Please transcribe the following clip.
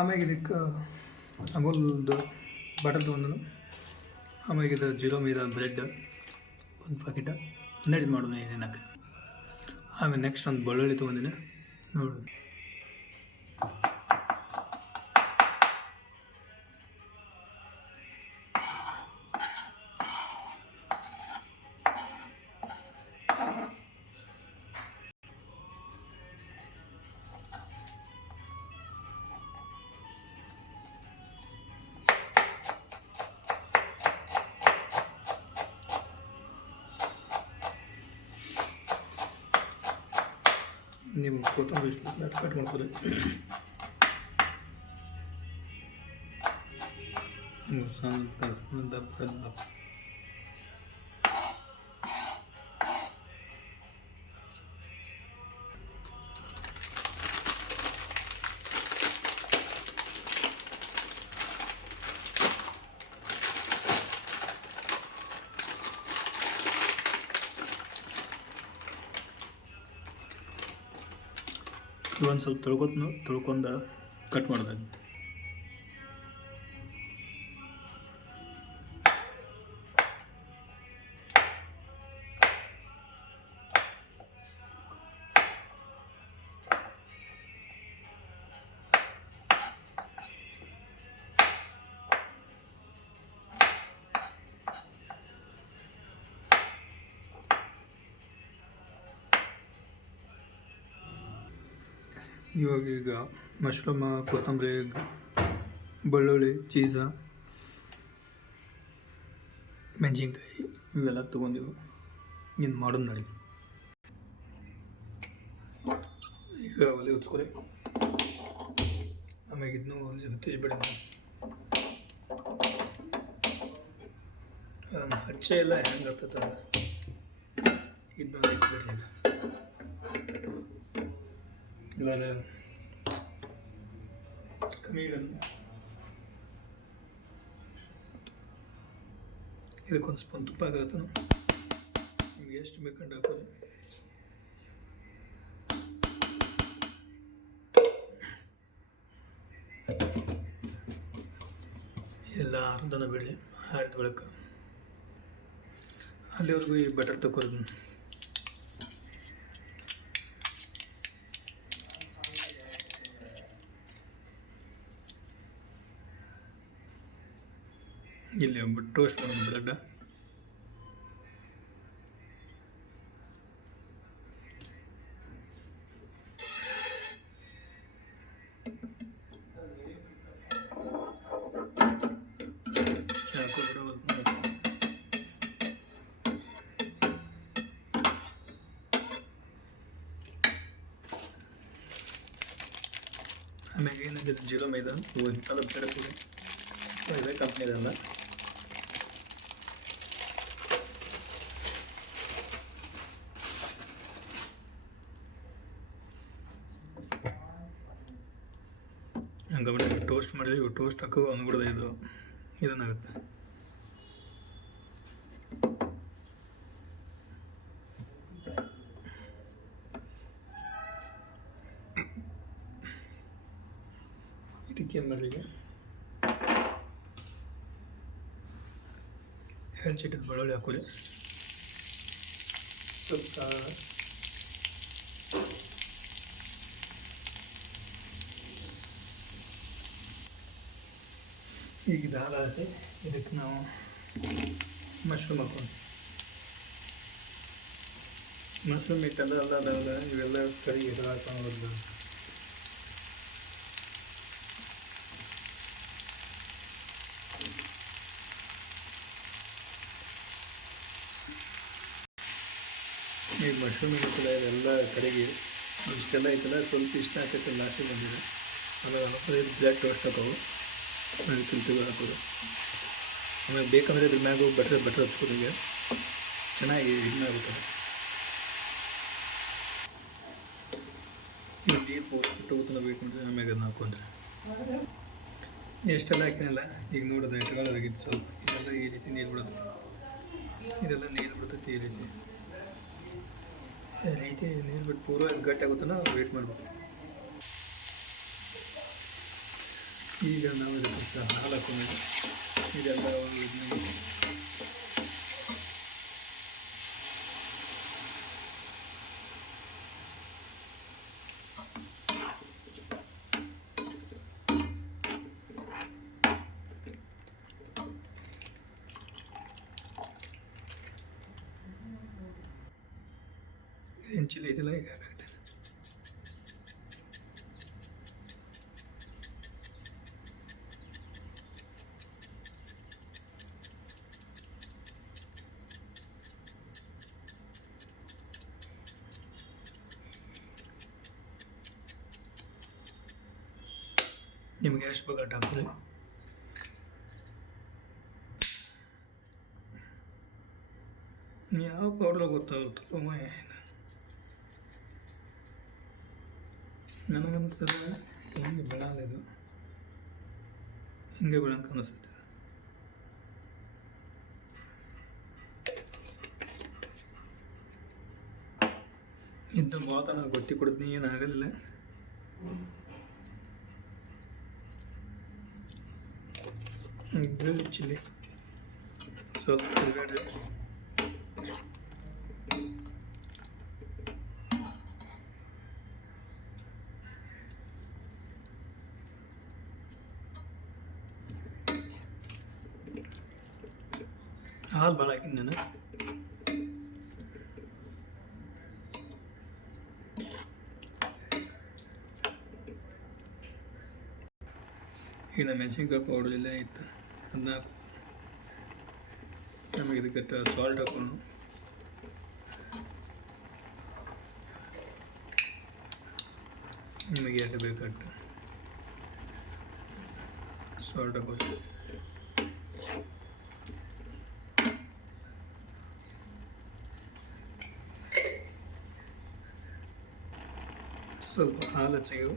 ಆಮ್ಯಾಗ ಇದಕ್ಕೆ ಅಮೂಲ್ದು ಬಟರ್ ತೊಗೊಂಡನು. ಆಮ್ಯಾಗ ಇದು ಜೀರೋ ಮೈದಾ ಬ್ರೆಡ್ ಒಂದು ಪ್ಯಾಕೆಟ್ ನಡಿ ಮಾಡೋಣ ಏನೇನಕ್ಕೆ. ಆಮೇಲೆ ನೆಕ್ಸ್ಟ್ ಒಂದು ಬೆಳ್ಳುಳ್ಳಿ ತೊಗೊಂಡಿನಿ ನೋಡು. ನೀವು ಕೊತ್ತಂಬರಿ ಇಷ್ಟು ಕಟ್ ಮಾಡ್ಕೊರಿ. ಸಣ್ಣ ದಪ್ಪ ಇವೊಂದು ಸ್ವಲ್ಪ ತೊಳ್ಕೊಂಡು ಕಟ್ ಮಾಡ್ದೆ. ಈಗ ಮಶ್ರೂಮ್, ಕೊತ್ತಂಬರಿ, ಬೆಳ್ಳುಳ್ಳಿ, ಚೀಸ, ಮೆಣಸಿನ್ಕಾಯಿ ಇವೆಲ್ಲ ತೊಗೊಂಡಿವು. ಇನ್ನು ಮಾಡೋದು ನೋಡಿ. ಈಗ ಒಲೆ ಉಚ್ಕೊಳಿ. ಆಮ್ಯಾಗ ಇದನ್ನು ಹೊತ್ತಿಸ್ಬಿಡಿ. ಹಚ್ಚೆ ಎಲ್ಲ ಹೆಂಗೆ ಆಗ್ತದ ಇದನ್ನ ಇಟ್ಬಿಡ್ರಿ. ಇವಾಗ ಕಮ್ಮಿ ಇದಕ್ಕೊಂದು ಸ್ಪೂನ್ ತುಪ್ಪ ಆಗತ್ತೆ. ನಿಮ್ಗೆ ಎಷ್ಟು ಬೇಕಂಡು ಹಾಕೋದು. ಎಲ್ಲ ಅರ್ಧನ ಬಿಡಿ ಆಯ್ತು ಬೆಳಕ. ಅಲ್ಲಿವರೆಗೂ ಈ ಬಟರ್ ತಗೋದು. ಇಲ್ಲಿ ಟೋಸ್ಟ್ ಮಾಡೋದು ಬ್ರೆಡ್. ಆಮ್ಯಾಗ ಏನಿದೆ ಜೀರೋ ಮೈದಾ ಇವು ಇಂಥದ್ದು ಬ್ರೆಡ್ ಕೂಡ ಇದೇ ಕಂಪ್ನಿದಲ್ಲ. ಹಂಗೆ ಟೋಸ್ಟ್ ಮಾಡಿದ್ರೆ ಇವು ಟೋಸ್ಟ್ ಹಾಕೋ ಅಂದ್ಬಿಡ್ದೆ. ಇದನ್ನಾಗುತ್ತೆ. ಇದಕ್ಕೇನು ಮಾಡಲಿ, ಹೆಚ್ಚಿಟ್ಟಿದ್ದು ಬೆಳ್ಳುಳ್ಳಿ ಹಾಕೊಳ್ಳಿ. ಸ್ವಲ್ಪ ಈಗ ಇದು ಹಾಲಾಗುತ್ತೆ. ಇದಕ್ಕೆ ನಾವು ಮಶ್ರೂಮ್ ಹಾಕೊಂಡು ಮಶ್ರೂಮ್ ಇಟ್ಟಂದ್ರೆ ಅಲ್ಲ ಇವೆಲ್ಲ ಕರಿ ಎಲ್ಲ ಹಾಕೊಂಡು ಈಗ ಮಶ್ರೂಮ್ ಇರುತ್ತಲ್ಲ ಇದೆಲ್ಲ ಕಡೆಗೆ ಇಷ್ಟೆಲ್ಲ ಐತಲ್ಲ ಸ್ವಲ್ಪ ಇಷ್ಟ ಆಗ್ತೈತೆ ಲಾಸ್ಟಿಗೆ ಬಂದಿದೆ. ಆಮೇಲೆ ಬ್ಲ್ಯಾಕ್ ಟೋಸ್ಟ್ ಹಾಕೋದು, ಆಮೇಲೆ ತುಲ್ತಿಗಳು ಹಾಕೋದು. ಆಮೇಲೆ ಬೇಕಂದರೆ ಇದ್ರ ಮ್ಯಾಗ ಬಟರ್ ಹಚ್ಕೋದು. ಈಗ ಚೆನ್ನಾಗಿ ಇದಾಗುತ್ತದೆ. ಈಗ ನೀರು ಇಟ್ಟು ಬೇಕಂದ್ರೆ ಆಮ್ಯಾಗ ಅದನ್ನ ಹಾಕೊಂಡ್ರೆ ಎಷ್ಟೆಲ್ಲ ಹಾಕಿನಲ್ಲ. ಈಗ ನೋಡೋದು ಇಟ್ಕೊಳ್ಳೋದಾಗಿತ್ತು ಸ್ವಲ್ಪ. ಇದೆಲ್ಲ ಈ ರೀತಿ ನೀರು ಬಿಡೋದು. ಇದೆಲ್ಲ ನೀರು ಬಿಡ್ತೈತಿ ಈ ರೀತಿ ನೀರು ಬಿಟ್ಟು ಪೂರ ಗಟ್ಟಿ ಆಗುತ್ತಲ್ಲ ವೇಟ್ ಮಾಡ್ಬೇಕು. ಈಗ ನಾವು ಇದಕ್ಕೆ ಹಾಲು ಹಾಕೊಂಡಿದ್ದು ಇದೆಲ್ಲ ಹೆಂಚಿಲ್ಲ ಇದೆಲ್ಲ ಈಗ ಆಗುತ್ತೆ. ನಿಮಗೆ ಎಷ್ಟು ಬೇಕಾಟ ಹಾಕೋದು. ಯಾವ ಪೌಡ್ರ್ ಗೊತ್ತಾಗುತ್ತಲ್ಲ ನನಗನ್ನಿಸ್ತದೆ ಹಿಂಗೆ ಬೆಳಲ್ಲ ಇದು, ಹಿಂಗೆ ಬೆಳಂಗೆ ಅನಿಸುತ್ತೆ. ಇದ್ದು ಮಾತು ನನಗೆ ಗೊತ್ತಿ ಕೊಡ್ತೀನಿ, ಏನಾಗಲಿಲ್ಲ. ಚಿಲ್ಲಿ ಸ್ವಲ್ಪ ತಿರುಗಾಡ್ರಿ. ಹಾಲು ಭಾಳ ಹಾಕಿನಿ ನಾನು. ಈಗ ಮೆಣಸಿನ್ಕಾಯಿ ಪೌಡ್ರ್ ಎಲ್ಲ ಇತ್ತು, ಅದನ್ನ ನಮಗೆ ಇದಕ್ಕೆ ಸಾಲ್ಟ್ ಹಾಕೊಂಡು ನಿಮಗೆ ಎಷ್ಟು ಬೇಕಟ್ಟು ಸಾಲ್ಟ್ ಹಾಕೋದು. ಸ್ವಲ್ಪ ಹಾಲು ಹಚ್ಚಿಗೆ